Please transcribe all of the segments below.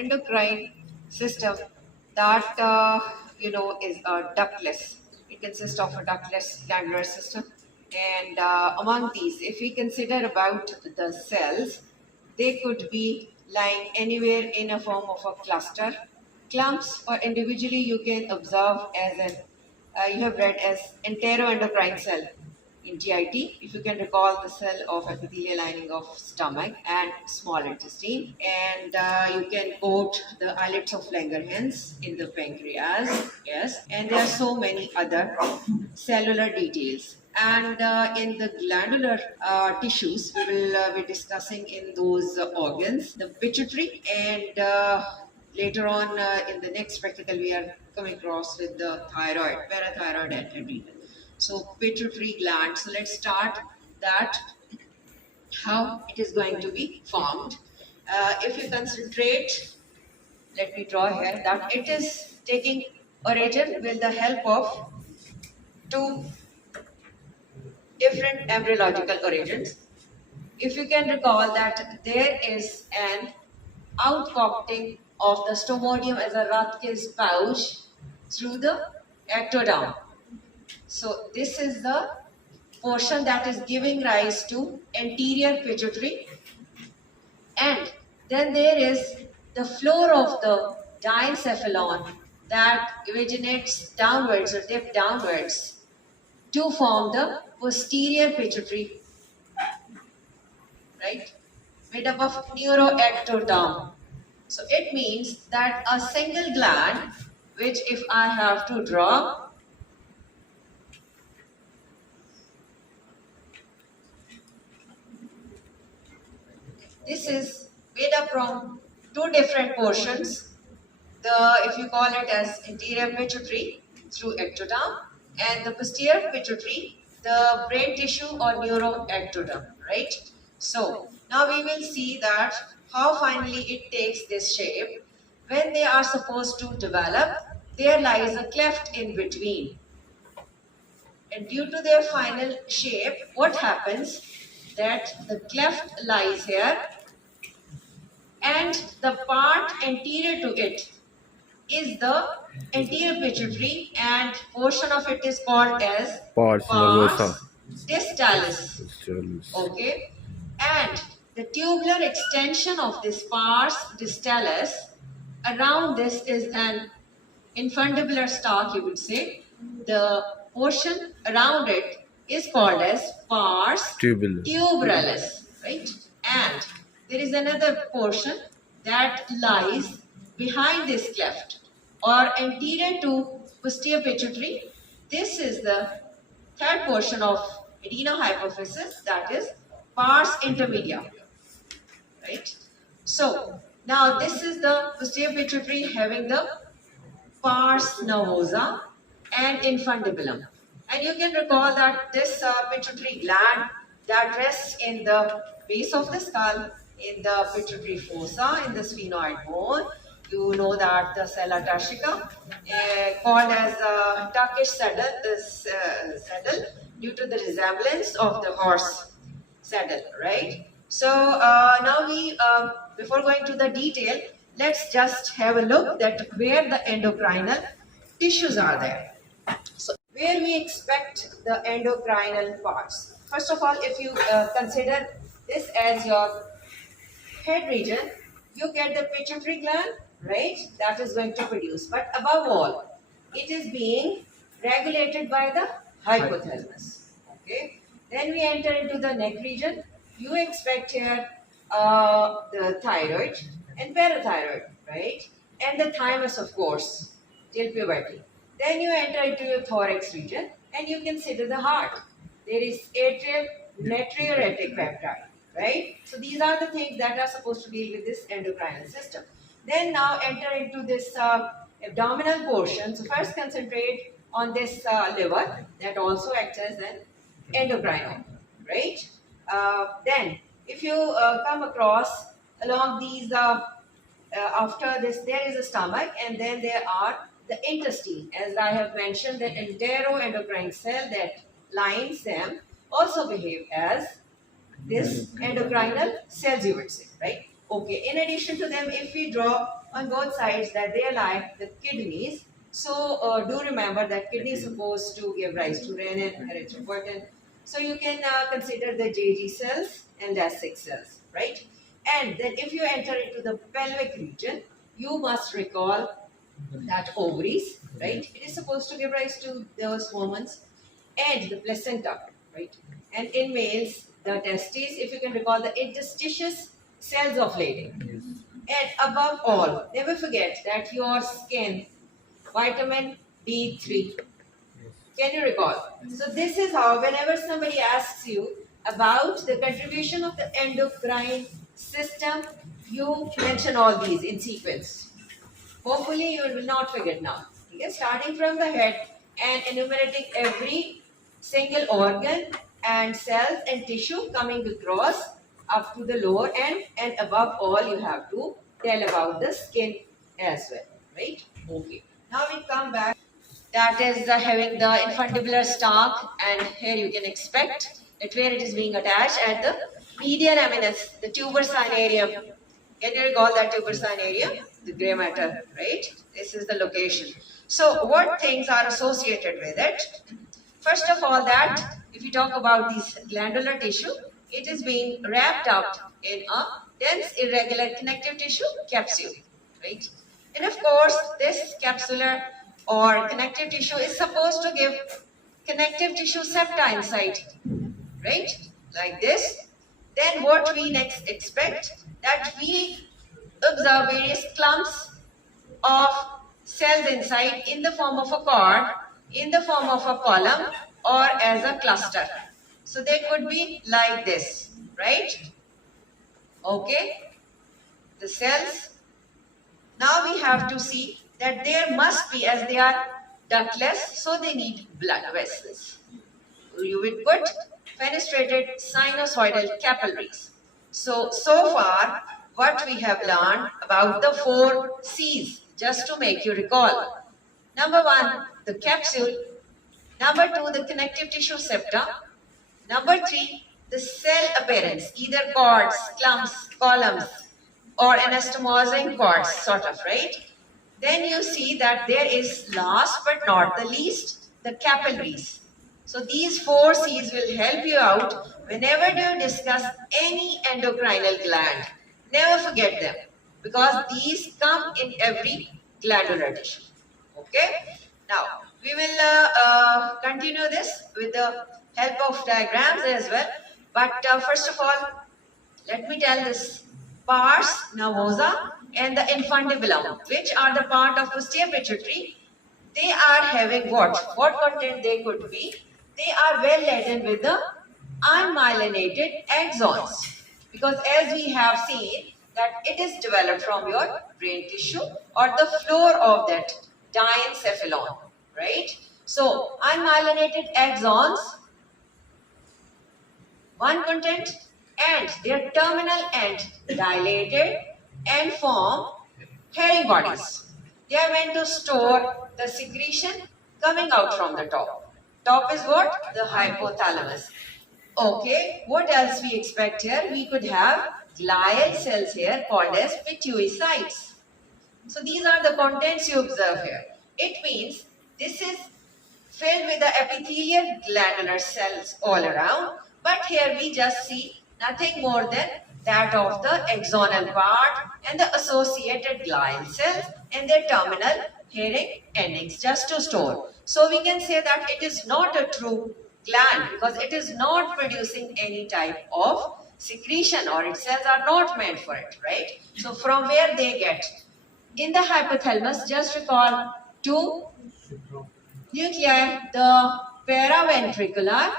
endocrine system that is ductless. It consists of a ductless glandular system, and among these, if we consider about the cells, they could be lying anywhere in a form of a cluster, clumps, or individually you can observe as an you have read as enteroendocrine cell in GIT, if you can recall the cell of epithelial lining of stomach and small intestine, and you can quote the islets of Langerhans in the pancreas, yes, and there are so many other cellular details. And in the glandular tissues, we will be discussing in those organs, the pituitary, and later on in the next practical, we are coming across with the thyroid, parathyroid, and adrenal. So pituitary gland. So let's start that, how it is going to be formed. If you concentrate, let me draw here that it is taking origin with the help of two different embryological origins. If you can recall that there is an outcocting of the stomodium as a Rathke's pouch through the ectoderm. So this is the portion that is giving rise to anterior pituitary, and then there is the floor of the diencephalon that originates downwards or dip downwards to form the posterior pituitary, right, made up of neuroectoderm. So it means that a single gland, which if I have to draw, this is made up from two different portions. If you call it as anterior pituitary through ectoderm, and the posterior pituitary, the brain tissue or neuroectoderm, right? So now we will see that how finally it takes this shape. When they are supposed to develop, there lies a cleft in between. And due to their final shape, what happens? That the cleft lies here, and the part anterior to it is the anterior pituitary, and portion of it is called as Pars nervosa. Distalis. Okay, and the tubular extension of this pars distalis, around this is an infundibular stalk, you would say. The portion around it is called as pars tubularis, right? And there is another portion that lies behind this cleft or anterior to posterior pituitary. This is the third portion of adenohypophysis, that is pars intermedia, right? So now this is the posterior pituitary having the pars nervosa and infundibulum. And you can recall that this pituitary gland that rests in the base of the skull, in the pituitary fossa, in the sphenoid bone. You know that the sella turcica, called as Turkish saddle, saddle, due to the resemblance of the horse saddle, right? So now we, before going to the detail, let's just have a look that where the endocrinal tissues are there. So where we expect the endocrinal parts. First of all, if you consider this as your head region, you get the pituitary gland, right? That is going to produce. But above all, it is being regulated by the hypothalamus. Okay. Then we enter into the neck region. You expect here the thyroid and parathyroid, right? And the thymus, of course, till puberty. Then you enter into your thorax region and you consider the heart. There is atrial natriuretic peptide, right? So these are the things that are supposed to deal with this endocrinal system. Then now enter into this abdominal portion. So first concentrate on this liver that also acts as an endocrine organ, right? Then if you come across along these, after this there is a stomach, and then there are the intestine. As I have mentioned, the enteroendocrine cell that lines them also behave as this endocrinal cells, you would say, right? Okay, in addition to them, if we draw on both sides, that they are like the kidneys. So do remember that kidney is supposed to give rise to renin, erythropoietin. So you can consider the JG cells and Lasix cells, right? And then if you enter into the pelvic region, you must recall that ovaries, right? It is supposed to give rise to those hormones, and the placenta, right? And in males, the testes, if you can recall, the interstitious cells of lady. And above all, never forget that your skin, vitamin D3. Can you recall? So this is how, whenever somebody asks you about the contribution of the endocrine system, you mention all these in sequence. Hopefully you will not forget now. Okay? Starting from the head and enumerating every single organ and cells and tissue coming across up to the lower end, and above all you have to tell about the skin as well, right? Okay. Now we come back. That is having the infundibular stalk, and here you can expect that where it is being attached at the median eminence, the tuber cinereum. Can you recall that tuber cinereum? The gray matter, right? This is the location. So what things are associated with it? First of all, that if you talk about this glandular tissue, it is being wrapped up in a dense irregular connective tissue capsule, right? And of course, this capsular or connective tissue is supposed to give connective tissue septa inside, right? Like this. Then what we next expect, that we observe various clumps of cells inside in the form of a cord, in the form of a column, or as a cluster. So they could be like this, right? Okay. The cells. Now we have to see that there must be, as they are ductless, so they need blood vessels. You will put fenestrated sinusoidal capillaries. So far, what we have learned about the 4 C's, just to make you recall. Number 1, the capsule. Number 2, the connective tissue septa. Number 3, the cell appearance, either cords, clumps, columns, or anastomosing cords, sort of, right? Then you see that there is last but not the least, the capillaries. So these 4 C's will help you out whenever you discuss any endocrinal gland. Never forget them, because these come in every glandular tissue. Okay? Now, we will continue this with the help of diagrams as well. But first of all, let me tell this pars nervosa and the infundibulum, which are the part of posterior pituitary. They are having what? What content they could be? They are well laden with the unmyelinated axons. Because as we have seen that it is developed from your brain tissue or the floor of that diencephalon, right? So unmyelinated axons, one content, and their terminal end dilated and form hairy bodies. They are meant to store the secretion coming out from the top. Top is what? The hypothalamus. Okay, what else we expect here? We could have glial cells here called as pituitary. So these are the contents you observe here. It means this is filled with the epithelial glandular cells all around, but here we just see nothing more than that of the axonal part and the associated glial cells and their terminal hairy endings just to store. So we can say that it is not a true gland because it is not producing any type of secretion, or its cells are not meant for it, right? So from where they get? In the hypothalamus, just recall 2 nuclei, the paraventricular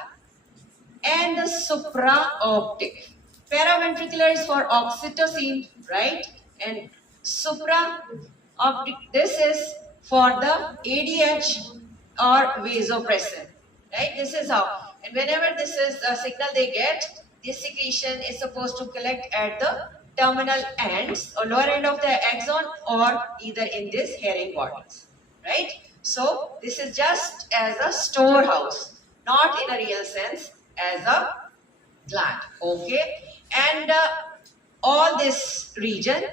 and the supraoptic. Paraventricular is for oxytocin, right? And supraoptic, this is for the ADH or vasopressin, right? This is how. And whenever this is a signal they get, this secretion is supposed to collect at the terminal ends or lower end of the axon or either in this hairy bodies, right? So this is just as a storehouse, not in a real sense as a gland, okay? And all this region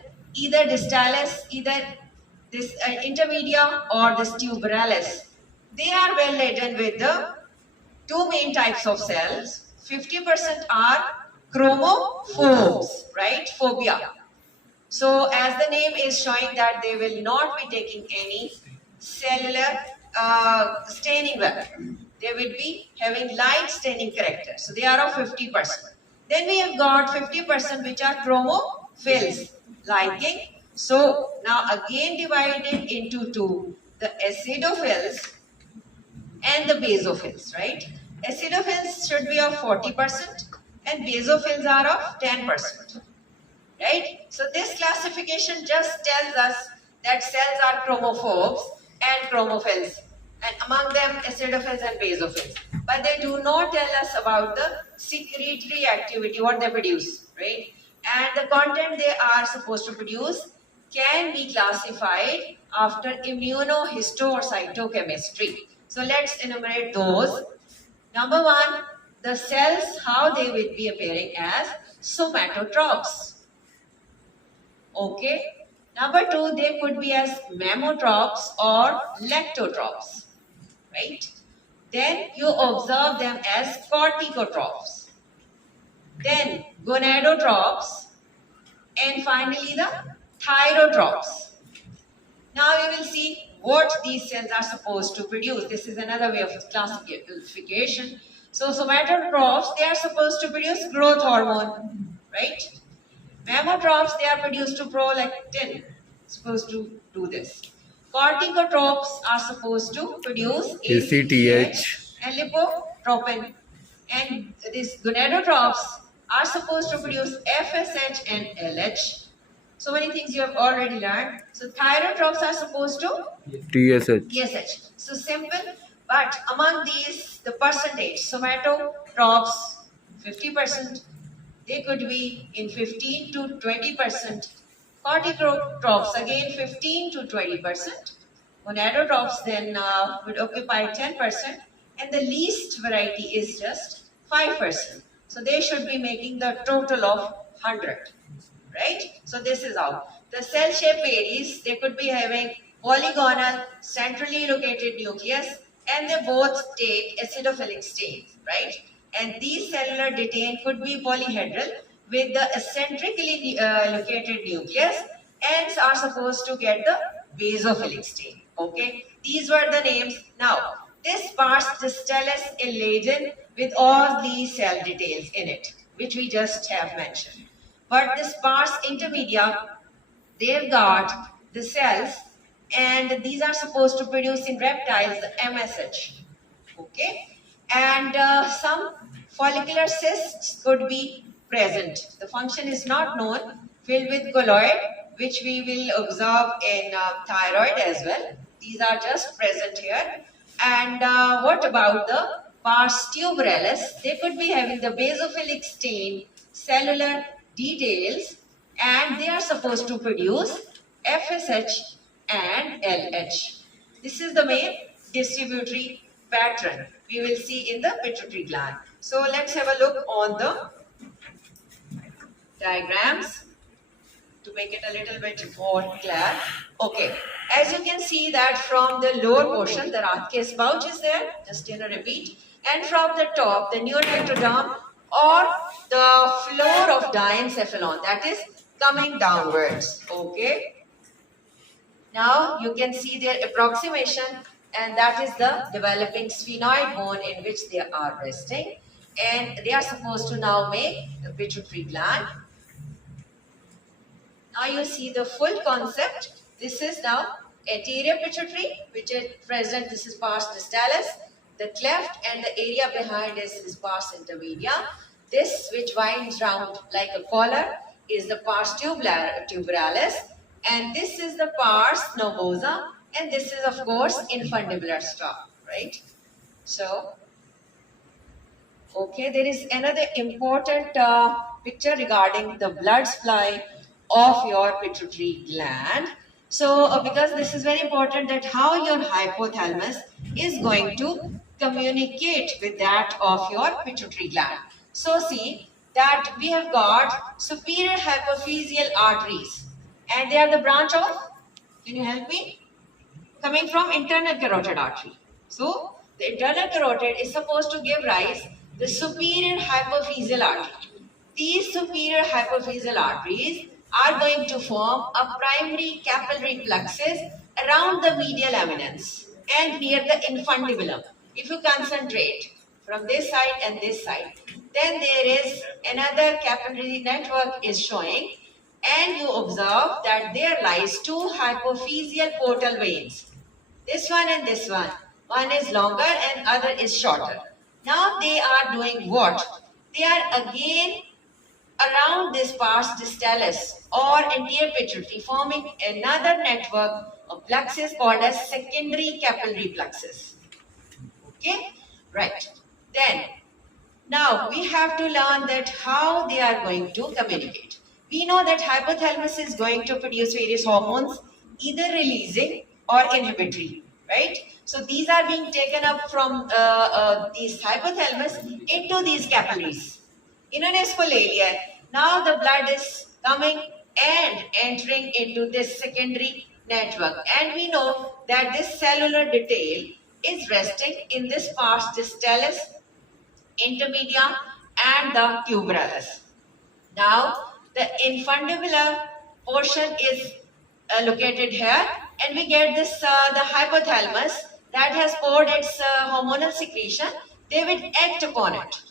either distalis, either this intermedia or this tuberalis. They are well laden with the two main types of cells. 50% are chromophobes, right? Phobia. So as the name is showing that they will not be taking any cellular staining web. They will be having light staining character. So they are of 50%. Then we have got 50% which are chromophils liking. So now again divided into two, the acidophils and the basophils, right? Acidophils should be of 40% and basophils are of 10%. Right? So this classification just tells us that cells are chromophobes and chromophils, and among them acidophils and basophils. But they do not tell us about the secretory activity, what they produce, right? And the content they are supposed to produce can be classified after immunohistocytochemistry. So let's enumerate those. Number one, the cells, how they will be appearing as somatotrophs. Okay. Number two, they could be as mammotrophs or lectotrophs, right? Then you observe them as corticotrophs. Then gonadotrophs, and finally the thyrotrophs. Now we will see what these cells are supposed to produce. This is another way of classification. So somatotrophs, they are supposed to produce growth hormone, right? Mammotrophs, they are produced to prolactin, supposed to do this. Corticotrophs are supposed to produce ACTH and lipotropin. And these gonadotrophs are supposed to produce FSH and LH. So many things you have already learned. So thyrotrophs are supposed to TSH. So simple, but among these, the percentage, somatotrophs 50%, they could be in 15 to 20%. Corticotrophs again 15 to 20%. Gonadotrophs then would occupy 10%, and the least variety is just 5%. So they should be making the total of 100, right? So this is how. The cell shape varies. They could be having polygonal, centrally located nucleus, and they both take acidophilic stains, right? And these cellular detail could be polyhedral with the eccentrically located nucleus and are supposed to get the basophilic stain. Okay, these were the names. Now, this pars distalis is laden with all these cell details in it, which we just have mentioned. But this pars intermedia, they've got the cells, and these are supposed to produce in reptiles the MSH. Okay, and some follicular cysts could be present. The function is not known, filled with colloid, which we will observe in thyroid as well. These are just present here. And what about the pars tuberalis? They could be having the basophilic stain, cellular details, and they are supposed to produce FSH and LH. This is the main distributary pattern we will see in the pituitary gland. So let's have a look on the diagrams to make it a little bit more clear. Okay, as you can see that from the lower portion, the Rathke's pouch is there, just in a repeat, and from the top, the neorectoderm or the floor of diencephalon, that is coming downwards. Okay. Now you can see their approximation, and that is the developing sphenoid bone in which they are resting, and they are supposed to now make the pituitary gland. Now you see the full concept. This is now anterior pituitary, which is present. This is pars distalis. The cleft and the area behind is pars intermedia. This, which winds round like a collar, is the pars tuberalis, and this is the pars novosa, and this is of course infundibular stalk, right? So, okay, there is another important picture regarding the blood supply of your pituitary gland. So, because this is very important, that how your hypothalamus is going to communicate with that of your pituitary gland. So, see that we have got superior hypophyseal arteries, and they are the branch of, can you help me? Coming from internal carotid artery. So the internal carotid is supposed to give rise the superior hypophyseal artery. These superior hypophyseal arteries are going to form a primary capillary plexus around the medial eminence and near the infundibulum. If you concentrate from this side and this side, then there is another capillary network is showing, and you observe that there lies two hypophyseal portal veins. This one and this one. One is longer and other is shorter. Now they are doing what? They are again around this pars distalis or anterior pituitary, forming another network of plexus called as secondary capillary plexus. Okay? Right. Then, now we have to learn that how they are going to communicate. We know that hypothalamus is going to produce various hormones, either releasing or inhibitory, right? So these are being taken up from these hypothalamus into these capillaries. इन्होंने इसको ले लिया है. Now the blood is coming and entering into this secondary network, and we know that this cellular detail is resting in this pars distalis, intermedia, and the tuberculus. Now the infundibular portion is located here, and we get this the hypothalamus that has poured its hormonal secretion. They will act upon it.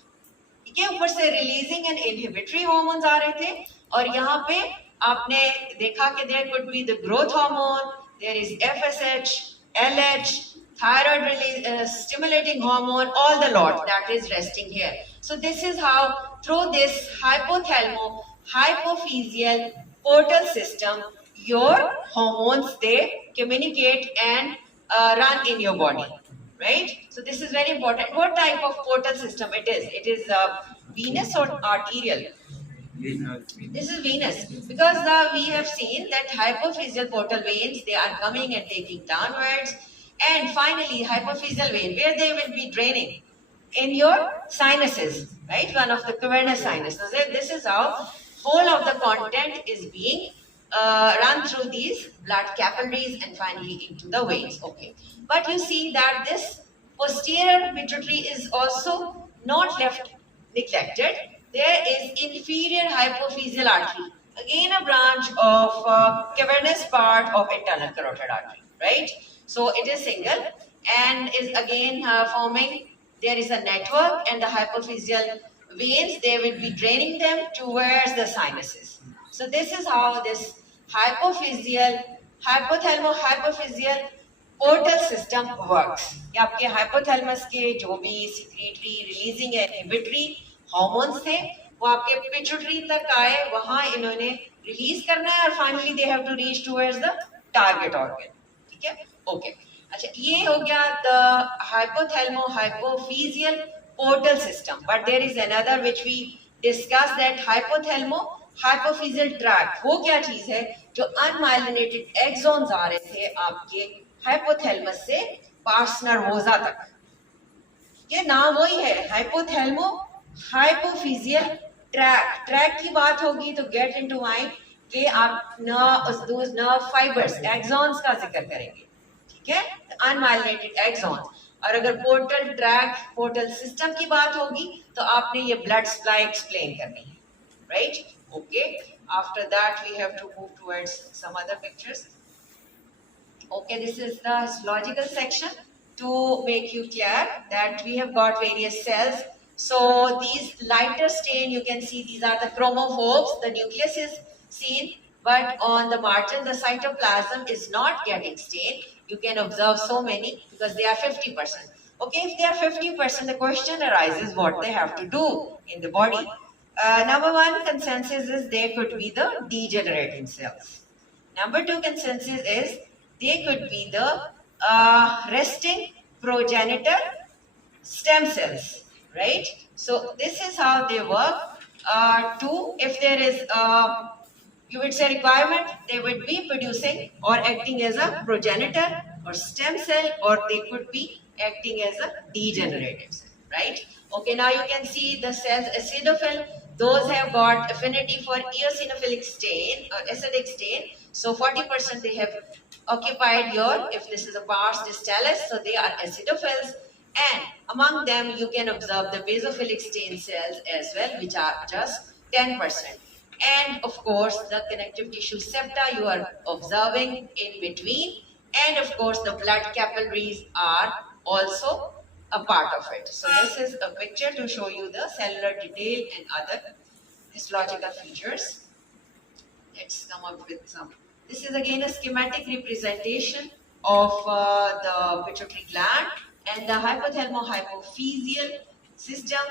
ठीक है, ऊपर से releasing and inhibitory hormones आ रहे थे, और यहाँ पे आपने देखा कि there could be the growth hormone, there is FSH, LH, thyroid release stimulating hormone, all the lot that is resting here. So this is how through this hypothalamo hypophyseal portal system your hormones they communicate and run in your body, right? So this is very important. What type of portal system it is? It is venous or arterial? This is venous, because we have seen that hypophyseal portal veins, they are coming and taking downwards, and finally hypophyseal vein where they will be draining in your sinuses, right? One of the cavernous sinuses. This is how whole of the content is being run through these blood capillaries and finally into the veins. Okay, but you see that this posterior pituitary is also not left neglected. There is inferior hypophyseal artery, again a branch of cavernous part of internal carotid artery, right? So it is single and is again forming, there is a network, and the hypophyseal veins, they will be draining them towards the sinuses. So this is how this hypothalamo-hypophyseal portal system works. ये आपके hypothalamus के जो भी secretory, releasing and inhibitory hormones थे, वो आपके pituitary तक आए, वहाँ इन्होंने release करना है, और finally they have to reach towards the target organ. ठीक है? Okay. अच्छा, ये हो गया the hypothalamo-hypophyseal portal system. But there is another which we discussed, that hypothalamo-hypophyseal tract. वो क्या चीज है? जो unmyelinated axons आ रहे थे आपके hypothalamus से pars nervosa तक. ये नाम वही है, hypothalamo-hypophyseal tract. Tract की बात होगी तो get into mind कि आप those nerve fibers, axons का जिक्र करेंगे. Unmyelinated axon. और अगर पोर्टल ट्रैक्ट, पोर्टल सिस्टम की बात होगी तो आपने ये ब्लड सप्लाई एक्सप्लेन करनी है, right? Okay, after that we have to move towards some other pictures. Okay, this is the histological section to make you clear that we have got various cells. So these lighter stain, you can see these are the chromophores. The nucleus is seen, but on the margin the cytoplasm is not getting stained. You can observe so many because they are 50%. Okay, if they are 50%, the question arises what they have to do in the body. Number one consensus is they could be the degenerating cells. Number two consensus is they could be the resting progenitor stem cells, right? So this is how they work. Two, if there is you would say requirement, they would be producing or acting as a progenitor or stem cell, or they could be acting as a degenerative cell, right? Okay, now you can see the cells acidophil, those have got affinity for eosinophilic stain or acidic stain. So 40% they have occupied your, if this is a pars distalis, so they are acidophils, and among them you can observe the basophilic stain cells as well, which are just 10%. And of course the connective tissue septa you are observing in between, and of course the blood capillaries are also a part of it. So this is a picture to show you the cellular detail and other histological features. Let's come up with some. This is again a schematic representation of the pituitary gland and the hypothalamo-hypophyseal system,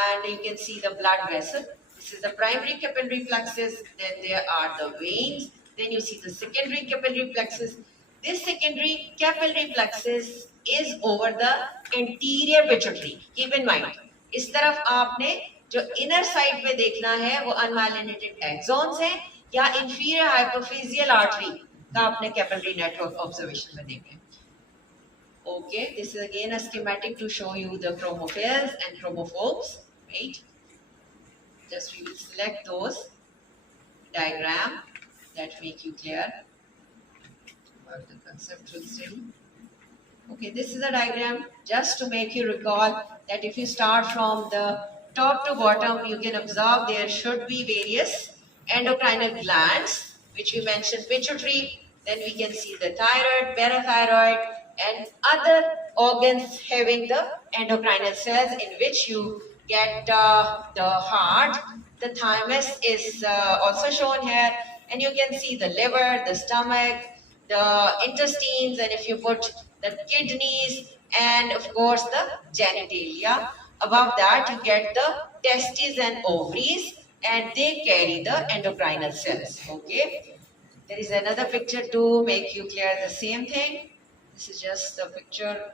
and you can see the blood vessel. This is the primary capillary plexus, then there are the veins, then you see the secondary capillary plexus. This secondary capillary plexus is over the anterior pituitary. Keep in mind, इस तरफ आपने जो inner side पे देखना है वो unmyelinated axons हैं, या inferior hypophyseal artery का आपने capillary network observation में देखें. Okay, this is again a schematic to show you the chromophils and chromophobes. Right? Just we will select those diagram that make you clear about the conceptual study. Okay, this is a diagram just to make you recall that if you start from the top to bottom, you can observe there should be various endocrinal glands, which we mentioned pituitary, then we can see the thyroid, parathyroid, and other organs having the endocrinal cells, in which you get the heart. The thymus is also shown here, and you can see the liver, the stomach, the intestines, and if you put the kidneys, and of course the genitalia. Above that you get the testes and ovaries, and they carry the endocrinal cells. Okay, there is another picture to make you clear the same thing. This is just a picture.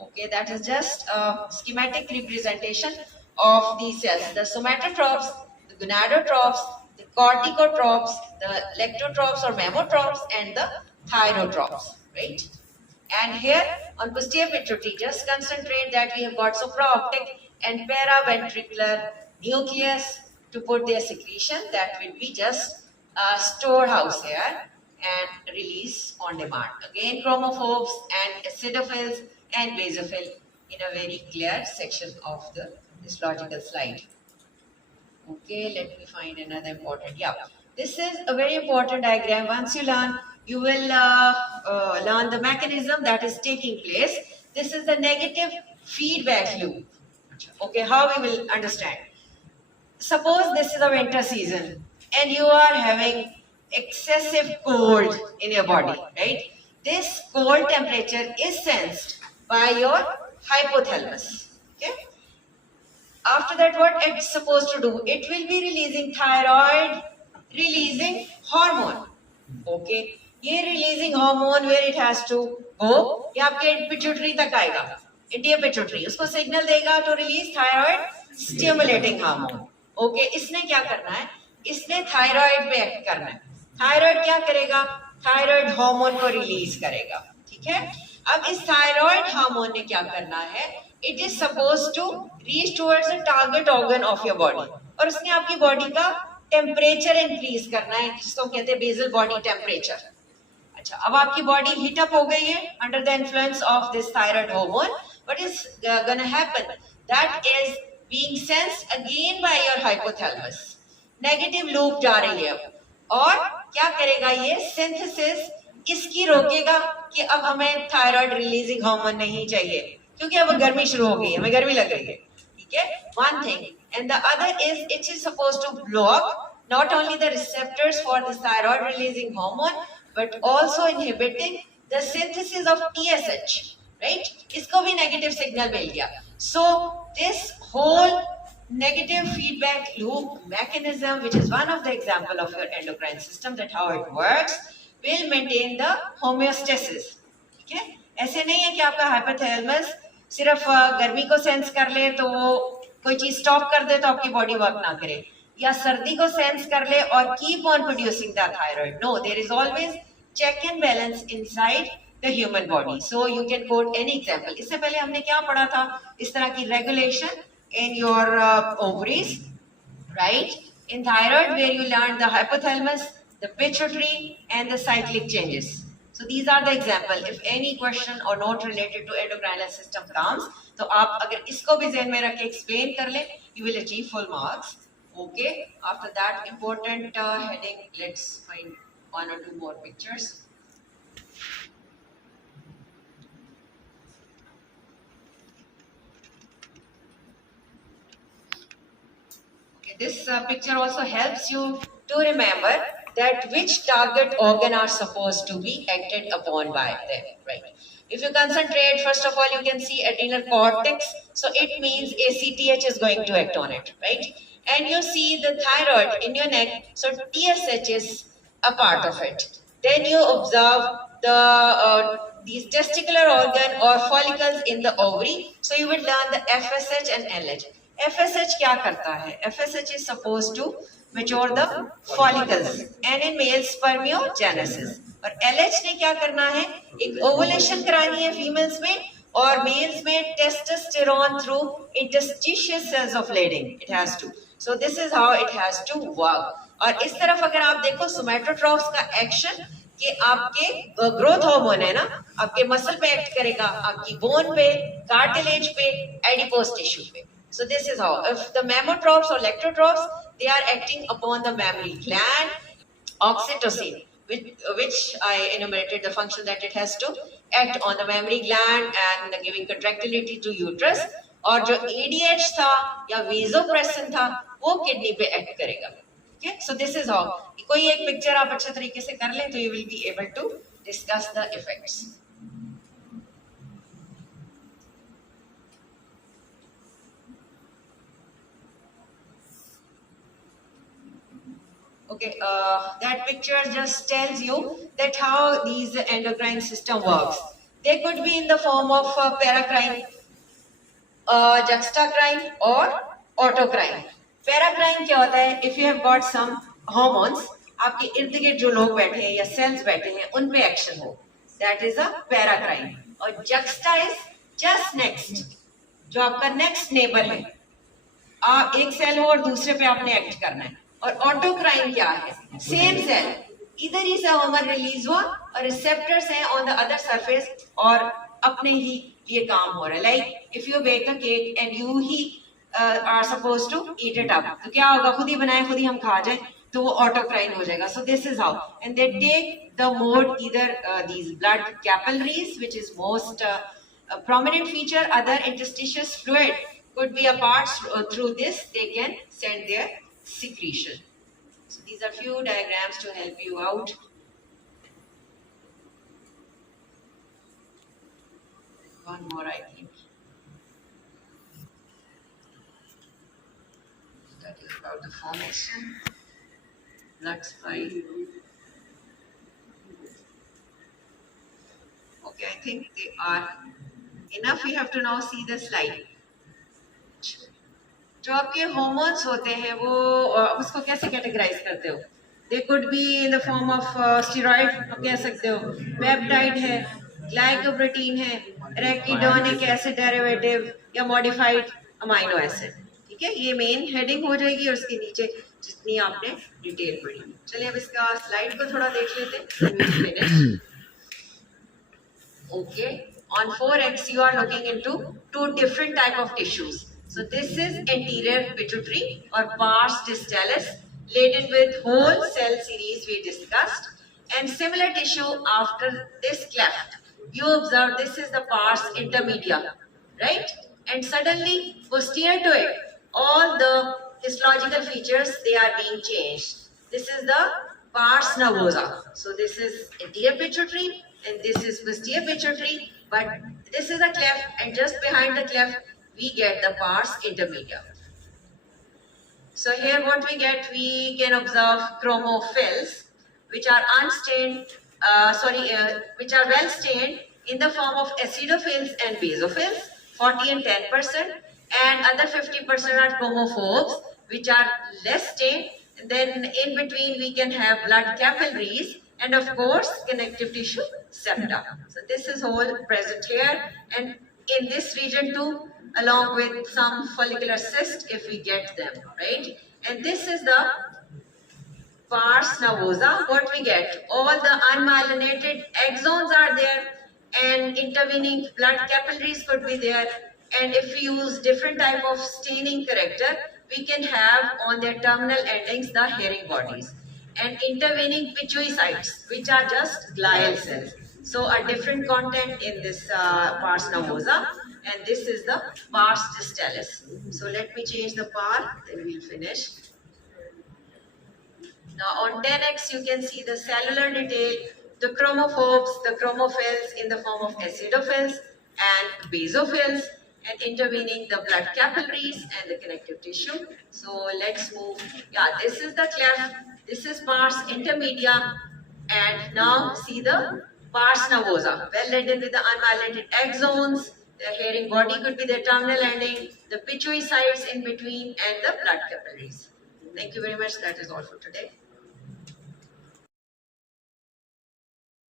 Okay, that is just a schematic representation of these cells: the somatotropes, the gonadotropes, the corticotropes, the lectotropes or mammotropes, and the thyrotropes. Right? And here on posterior pituitary, just concentrate that we have got supraoptic and paraventricular nucleus to put their secretion. That will be just a storehouse here and release on demand. Again, chromophobes and acidophils and basophil in a very clear section of the histological slide. Okay, let me find another important. Yeah, this is a very important diagram. Once you learn, you will learn the mechanism that is taking place. This is the negative feedback loop. Okay, how we will understand? Suppose this is a winter season and you are having excessive cold in your body, right? This cold temperature is sensed by your hypothalamus. Okay. After that, what it's supposed to do? It will be releasing thyroid, releasing hormone. Okay. ये releasing hormone where it has to go, ये आपके pituitary तक आएगा, anterior pituitary, उसको signal देगा to release thyroid stimulating hormone. Okay, इसने क्या करना है? इसने thyroid पे act करना है. Thyroid क्या करेगा? Thyroid hormone को release करेगा. ठीक है? अब इस thyroid hormone ने क्या करना है? It is supposed to reach towards the target organ of your body. और उसने आपकी body का temperature increase करना है, जिसको कहते हैं basal body temperature. अच्छा, अब आपकी body heat up हो गई है under the influence of this thyroid hormone. What is gonna happen? That is being sensed again by your hypothalamus. Negative loop जा रही है और क्या करेगा ये? Synthesis इसकी रोकेगा कि अब हमें thyroid releasing hormone नहीं चाहिए, क्योंकि अब गर्मी शुरू हो गई है, हमें गर्मी लग रही है. ठीक है? One thing, and the other is it is supposed to block not only the receptors for this thyroid releasing hormone, but also inhibiting the synthesis of TSH, right? इसको भी negative signal मिल गया. So this whole negative feedback loop mechanism, which is one of the example of your endocrine system, that how it works, will maintain the homeostasis. ठीक है? ऐसे नहीं है कि आपका hypothalamus सिर्फ गर्मी को सेंस कर ले तो वो कोई चीज स्टॉप कर दे तो आपकी बॉडी वर्क ना करे, या सर्दी को सेंस कर ले और keep on producing the thyroid. No, there is always check and balance inside the human body. So you can quote any example. इससे पहले हमने क्या पढ़ा था? इस तरह की regulation in your ovaries, right? In thyroid where you learn the hypothalamus, the pituitary, and the cyclic changes. So these are the example. If any question or note related to endocrine system comes, तो आप अगर इसको भी ज़हन में रख के explain कर लें, you will achieve full marks. Okay. After that important heading, let's find one or two more pictures. Okay, this picture also helps you to remember that which target organ are supposed to be acted upon by them, right? If you concentrate, first of all, you can see adrenal cortex. So it means ACTH is going to act on it, right? And you see the thyroid in your neck. So TSH is a part of it. Then you observe these testicular organ or follicles in the ovary. So you will learn the FSH and LH. FSH क्या करता है? FSH is supposed to mature the follicles and in males spermiogenesis. और LH ने क्या करना है? एक ovulation करानी है females में और males में testosterone through interstitial cells of Leydig. It has to. So this is how it has to work. और इस तरफ अगर आप देखो सोमैटोट्रॉफ्स का एक्शन कि आपके ग्रोथ हार्मोन है ना, आपके मसल पे एक्ट करेगा, आपकी बोन पे, कार्टिलेज पे, एडिपोज टिश्यू पे. So this is how. If the mammotrophs or lectotrophs, they are acting upon the mammary gland, oxytocin, which I enumerated the function that it has to act on the mammary gland and giving contractility to uterus. और जो ADH था या vasopressin था, वो kidney पे act करेगा. Okay, so this is how. कोई एक पिक्चर आप अच्छे तरीके से कर लें तो you will be able to discuss the effects. Okay, that picture just tells you that how these endocrine system works. They could be in the form of paracrine, juxtacrine or autocrine. Paracrine क्या होता है? If you have got some hormones, आपके इर्द गिर्द जो लोग बैठे हैं या cells बैठे हैं, उन पे action हो. That is a paracrine. और juxta is just next, जो आपका next neighbor है. आप एक सेल हो और दूसरे पे आपने एक्ट करना है. और ऑटोक्राइन क्या है? सेम सेल, इधर ही से हार्मोन रिलीज हुआ और रिसेप्टर्स हैं ऑन द अदर सरफेस और अपने ही ये काम हो रहा है. Like if you bake a cake and you he are supposed to eat it up, तो क्या होगा? खुद ही बनाए खुद ही हम खा जाए, तो वो ऑटोक्राइन हो जाएगा. So this is how. And they take the mode either these blood capillaries which is most prominent feature, other interstitial fluid could be a part through this they can send their secretion. So these are few diagrams to help you out. One more, I think. That is about the formation, blood supply. Okay, I think they are enough. We have to now see the slide. जो आपके hormones होते हैं वो उसको कैसे categorise करते हो? They could be in the form of steroid, आप कह सकते हो, पेप्टाइड है, ग्लाइकोप्रोटीन है, एराकिडोनिक एसिड डेरिवेटिव या मॉडिफाइड अमाइनो एसिड. ठीक है, ये मेन हेडिंग हो जाएगी और उसके नीचे जितनी आपने डिटेल पढ़ी. चलिए अब इसका स्लाइड को थोड़ा देख लेते हैं. Okay, on 4x you are looking into two different type of tissues. So this is anterior pituitary or pars distalis laden with whole cell series we discussed, and similar tissue after this cleft. You observe this is the pars intermedia, right? And suddenly posterior to it, all the histological features they are being changed. This is the pars nervosa. So this is anterior pituitary and this is posterior pituitary, but this is a cleft and just behind the cleft we get the pars intermedia. So here what we get, we can observe chromophils which are unstained, which are well stained in the form of acidophils and basophils, 40 and 10%, and other 50% are chromophobes which are less stained. And then in between we can have blood capillaries and of course connective tissue septa. So this is all present here, and in this region too, along with some follicular cyst if we get them, right? And this is the pars nervosa, what we get? All the unmyelinated axons are there, and intervening blood capillaries could be there. And if we use different type of staining character, we can have on their terminal endings the herring bodies. And intervening pituitary which are just glial cells. So a different content in this pars nervosa, and this is the pars distalis. So let me change the par, then we'll finish. Now on 10x you can see the cellular detail, the chromophobes, the chromophils in the form of acidophils and basophils, and intervening the blood capillaries and the connective tissue. So let's move. Yeah, this is the cleft, this is pars intermedia, and now see the pars nervosa, well ended with the unmyelinated axons. The herring body could be the terminal ending, the pituitary sites in between, and the blood capillaries. Thank you very much. That is all for today.